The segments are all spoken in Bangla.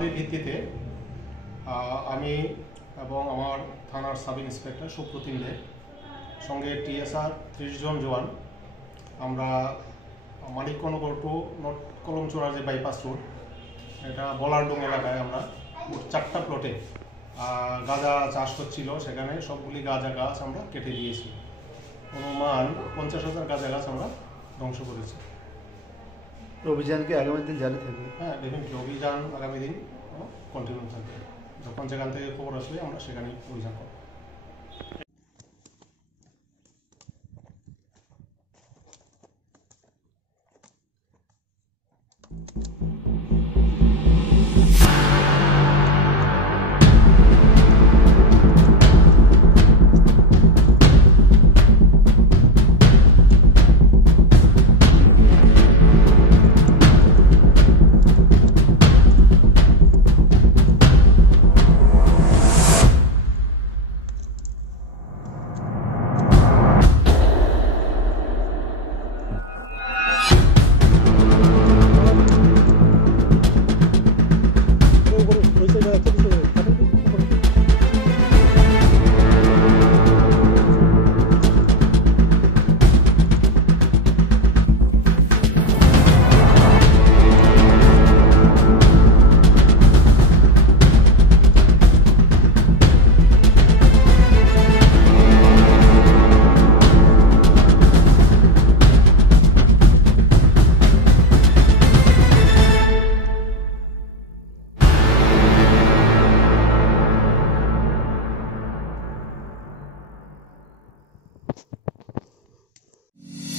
দাবির ভিত্তিতে আমি এবং আমার থানার সাব ইন্সপেক্টর সুপ্রতিম দে সঙ্গে টিএসআর 30 জন জওয়ান আমরা মানিকনগর টু নর্থ কলমচূড়া যে বাইপাস রোড এটা বলারডুং এলাকায় আমরা 4টা প্লটে গাঁজা চাষ হচ্ছিল। সেখানে সবগুলি গাঁজা গাছ আমরা কেটে দিয়েছি। অনুমান 50,000 গাঁজা গাছ আমরা ধ্বংস করেছি। অভিযান কি আগামী দিন জারি থাকবে? হ্যাঁ, ডেফিনেটলি অভিযান আগামী দিন কন্টিনিউ থাকবে। যখন যেখান থেকে খবর আসবে আমরা সেখানেই অভিযান করব।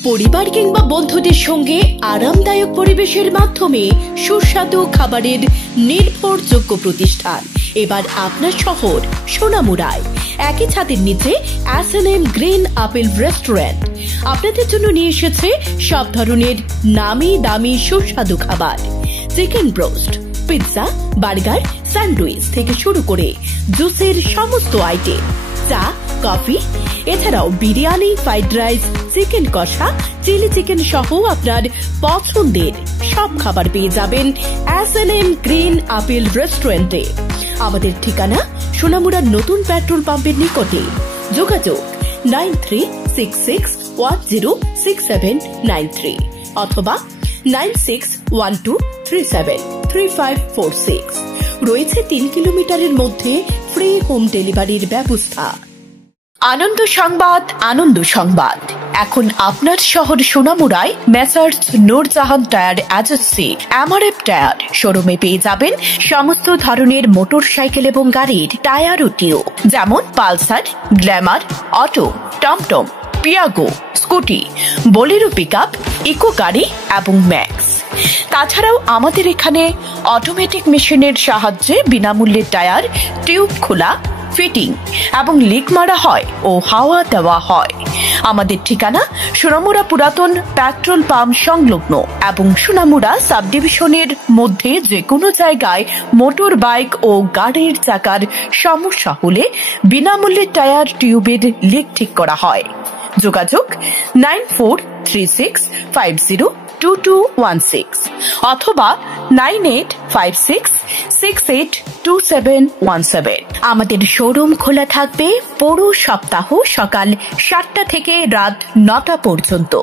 পরিবার কিংবা বন্ধুদের সঙ্গে আরামদায়ক পরিবেশের মাধ্যমে সুস্বাদু খাবারের নির্ভরযোগ্য প্রতিষ্ঠান এবার আপনার শহর সোনামুড়ায়। একই ছাদের নিচে S&M গ্রিন আপেল রেস্টুরেন্ট আপনাদের জন্য নিয়ে এসেছে সব ধরনের নামি দামি সুস্বাদু খাবার। Chicken broast, pizza, burger, sandwich থেকে শুরু করে জুসের সমস্ত আইটেম, চা, কফি, এছাড়াও বিরিয়ানি, ফ্রাইড রাইস, চিকেন কষা, চিলি চিকেন সহ আপনার পছন্দের সব খাবার পেয়ে যাবেন S&M গ্রিন আপেল রেস্টুরেন্টে। আমাদের ঠিকানা সোনামুড়ার নতুন পেট্রোল পাম্পের নিকটে। যোগাযোগ 9366106793 অথবা 9612373546। রয়েছে 3 কিলোমিটারের মধ্যে ফ্রি হোম ডেলিভারির ব্যবস্থা। আনন্দ সংবাদ, আনন্দ সংবাদ। এখন আপনার শহর সোনামুড়ায় messrs Noorjahan tyre agency MRF tyre শোরুমে পেয়ে যাবেন সমস্ত ধরনের মোটরসাইকেল এবং গাড়ির টায়ার ও টিউব, যেমন পালসার, গ্ল্যামার, অটো, টমটম, Piaggio, scooty, Bolero pickup, Eeco গাড়ি এবং ম্যাক্স। তাছাড়াও আমাদের এখানে অটোমেটিক মেশিনের সাহায্যে বিনামূল্যে টায়ার, টিউব খোলা, ফিটিং এবং লিক মারা হয় ও হাওয়া দেওয়া হয়। আমাদের ঠিকানা সোনামুড়া পুরাতন পেট্রোল পাম্প সংলগ্ন এবং সোনামুড়া সাব ডিভিশনের মধ্যে যে কোনো জায়গায় মোটর বাইক ও গাড়ির চাকার সমস্যা হলে বিনামূল্যে টায়ার, টিউবের লিক ঠিক করা হয়। যোগাযোগ 9436502216 অথবা 9856682717। আমাদের শোরুম খোলা থাকবে পুরো সপ্তাহ সকাল 7টা থেকে রাত 9টা পর্যন্ত।